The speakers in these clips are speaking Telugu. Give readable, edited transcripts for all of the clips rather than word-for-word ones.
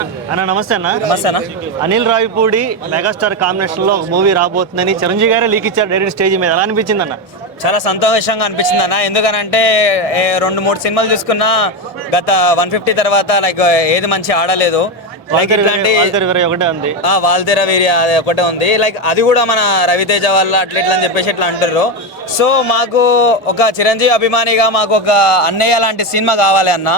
అన్న నమస్తే అన్న. నమస్తే అన్న. అనిల్ రావిపూడి మెగాస్టార్ కాంబినేషన్ లో ఒక మూవీ రాబోతుందని చిరంజీవి గారే లీక్ ఇచ్చారు డైరెక్ట్ స్టేజ్ మీద. ఎలా అనిపించింది అన్న? చాలా సంతోషంగా అనిపించింది అన్న. ఎందుకనంటే 2-3 సినిమాలు చూసుకున్నా గత 150 తర్వాత లైక్ ఏది మంచి ఆడలేదు. లైక్ ఇట్లాంటి ఒకటే ఉంది, వాల్తెర వీరి అది ఒకటే ఉంది. లైక్ అది కూడా మన రవితేజ వల్ల అట్లా ఇట్లా అని చెప్పేసి ఇట్లా అంటారు. సో మాకు ఒక చిరంజీవి అభిమానిగా మాకు ఒక అన్నయ్య లాంటి సినిమా కావాలి అన్న.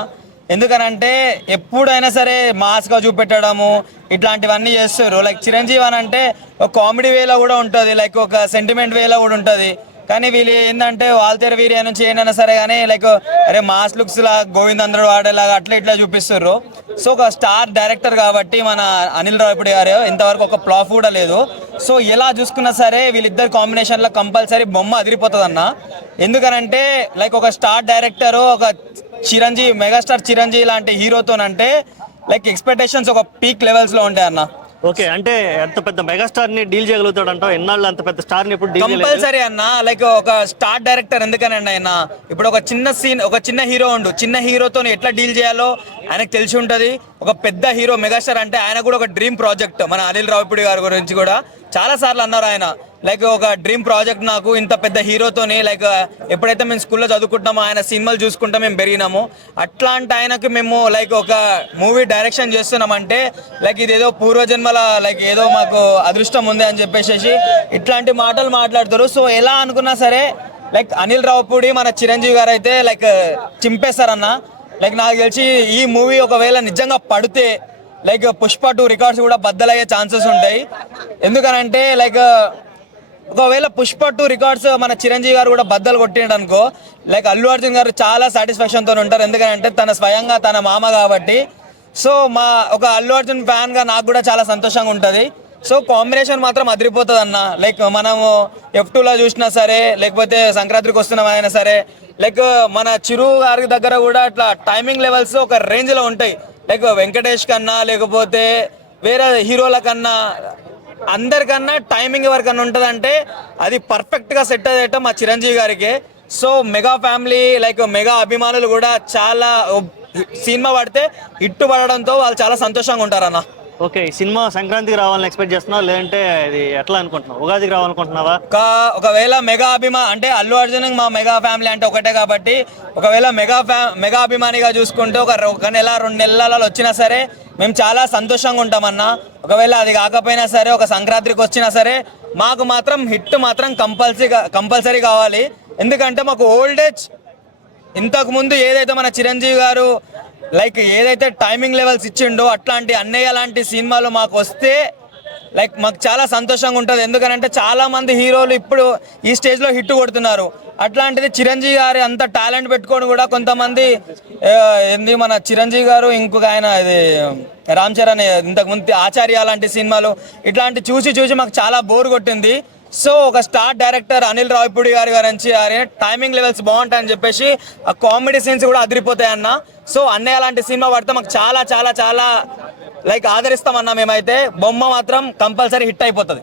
ఎందుకనంటే ఎప్పుడైనా సరే మాస్గా చూపెట్టడము ఇట్లాంటివన్నీ చేస్తారు. లైక్ చిరంజీవి అని అంటే ఒక కామెడీ వేలో కూడా ఉంటుంది, లైక్ ఒక సెంటిమెంట్ వేలో కూడా ఉంటుంది. కానీ వీళ్ళు ఏంటంటే వాల్తెర వీరియా నుంచి ఏంటైనా సరే కానీ లైక్ అరే మాస్ లుక్స్ లా గోవిందంద్రుడు వాడేలాగా అట్లా ఇట్లా చూపిస్తారు. సో ఒక స్టార్ డైరెక్టర్ కాబట్టి మన అనిల్ రావిపూడి గారు ఇంతవరకు ఒక ఫ్లాప్ కూడా లేదు. సో ఎలా చూసుకున్నా సరే వీళ్ళిద్దరు కాంబినేషన్లో కంపల్సరీ బొమ్మ అదిరిపోతుంది అన్న. ఎందుకనంటే లైక్ ఒక స్టార్ డైరెక్టర్ ఒక చిరంజీవి మెగాస్టార్ చిరంజీవి లాంటి హీరోతోనంటే లైక్ ఎక్స్పెక్టేషన్స్ ఒక పీక్ లెవెల్స్ లో ఉంటాయి అన్న. ఓకే, అంటే అంత పెద్ద మెగాస్టార్ ని డీల్ చేయగలుగుతాడు అంటావు? ఎన్నాళ్ళు అంత పెద్ద స్టార్ ని ఇప్పుడు కంపల్సరీ అన్న. లైక్ ఒక స్టార్ డైరెక్టర్ ఎందుకనండి ఆయన ఇప్పుడు ఒక చిన్న సీన్ ఒక చిన్న హీరో ఉండు, చిన్న హీరోతో ఎట్లా డీల్ చేయాలో ఆయనకు తెలిసి ఉంటుంది. ఒక పెద్ద హీరో మెగాస్టార్ అంటే ఆయన కూడా ఒక డ్రీమ్ ప్రాజెక్ట్. మన అనిల్ రావిపూడి గారి గురించి కూడా చాలా సార్లు అన్నారు ఆయన, లైక్ ఒక డ్రీమ్ ప్రాజెక్ట్ నాకు ఇంత పెద్ద హీరోతోని. లైక్ ఎప్పుడైతే మేము స్కూల్లో చదువుకుంటామో ఆయన సినిమాలు చూసుకుంటా మేము పెరిగినాము. అట్లాంటి ఆయనకి మేము లైక్ ఒక మూవీ డైరెక్షన్ చేస్తున్నామంటే లైక్ ఇదేదో పూర్వజన్మల లైక్ ఏదో మాకు అదృష్టం ఉంది అని చెప్పేసి ఇట్లాంటి మాటలు మాట్లాడతారు. సో ఎలా అనుకున్నా సరే లైక్ అనిల్ రావిపూడి మన చిరంజీవి గారు అయితే లైక్ చింపేస్తారన్న. లైక్ నాకు తెలిసి ఈ మూవీ ఒకవేళ నిజంగా పడితే లైక్ పుష్ప 2 రికార్డ్స్ కూడా బద్దలయ్యే ఛాన్సెస్ ఉంటాయి. ఎందుకనంటే లైక్ ఒకవేళ పుష్ప 2 రికార్డ్స్ మన చిరంజీవి గారు కూడా బద్దలు కొట్టిండు అనుకో, లైక్ అల్లు అర్జున్ గారు చాలా సాటిస్ఫాక్షన్తో ఉంటారు. ఎందుకంటే తన స్వయంగా తన మామ కాబట్టి. సో మా ఒక అల్లు అర్జున్ ఫ్యాన్గా నాకు కూడా చాలా సంతోషంగా ఉంటుంది. సో కాంబినేషన్ మాత్రం అదిరిపోతుంది అన్న. లైక్ మనము F2లో చూసినా సరే లేకపోతే సంక్రాంతికి వస్తున్నామైనా సరే లైక్ మన చిరు గారి దగ్గర కూడా అట్లా టైమింగ్ లెవెల్స్ ఒక రేంజ్లో ఉంటాయి. లైక్ వెంకటేష్ కన్నా లేకపోతే వేరే హీరోల కన్నా అందరికన్నా టైమింగ్ ఎవరికన్నా ఉంటుందంటే అది పర్ఫెక్ట్గా సెట్ అయ్యేట మా చిరంజీవి గారికి. So mega family like mega అభిమానులు కూడా చాలా సినిమా పడితే హిట్ పడడంతో వాళ్ళు చాలా సంతోషంగా ఉంటారన్న. ఓకే, ఈ సినిమా సంక్రాంతికి రావాలని ఎక్స్పెక్ట్ చేస్తున్నావు లేదంటే ఇది ఎట్లా అనుకుంటున్నావు? ఉగాదికి రావాలనుకుంటున్నావా? ఒకవేళ మెగా అంటే అల్లు అర్జున్ మా మెగా ఫ్యామిలీ అంటే ఒకటే కాబట్టి ఒకవేళ మెగా అభిమానిగా చూసుకుంటే ఒక నెల 2 నెలలలో వచ్చినా సరే మేము చాలా సంతోషంగా ఉంటామన్నా. ఒకవేళ అది కాకపోయినా సరే ఒక సంక్రాంతికి వచ్చినా సరే మాకు మాత్రం హిట్ మాత్రం కంపల్సరీ కావాలి. ఎందుకంటే మాకు ఓల్డేజ్ ఇంతకు ముందు ఏదైతే మన చిరంజీవి గారు లైక్ ఏదైతే టైమింగ్ లెవెల్స్ ఇచ్చిండో అట్లాంటి అన్నయ్య లాంటి సినిమాలు మాకు వస్తే లైక్ మాకు చాలా సంతోషంగా ఉంటుంది. ఎందుకంటే చాలా మంది హీరోలు ఇప్పుడు ఈ స్టేజ్లో హిట్ కొడుతున్నారు. అట్లాంటిది చిరంజీవి గారు అంత టాలెంట్ పెట్టుకొని కూడా కొంతమంది ఏంది మన చిరంజీవి గారు ఇంకొక ఆయన ఇది రామ్ చరణ్ ఇంతకుముందు ఆచార్య లాంటి సినిమాలు ఇట్లాంటి చూసి మాకు చాలా బోర్ కొట్టింది. సో ఒక స్టార్ డైరెక్టర్ అనిల్ రావిపూడి గారి గురించి టైమింగ్ లెవెల్స్ బాగుంటాయని చెప్పేసి ఆ కామెడీ సీన్స్ కూడా అదిరిపోతాయి అన్న. సో అన్నయ్య లాంటి సినిమా పడితే మాకు చాలా చాలా చాలా లైక్ ఆదరిస్తామన్నా. మేమైతే బొమ్మ మాత్రం కంపల్సరీ హిట్ అయిపోతుంది.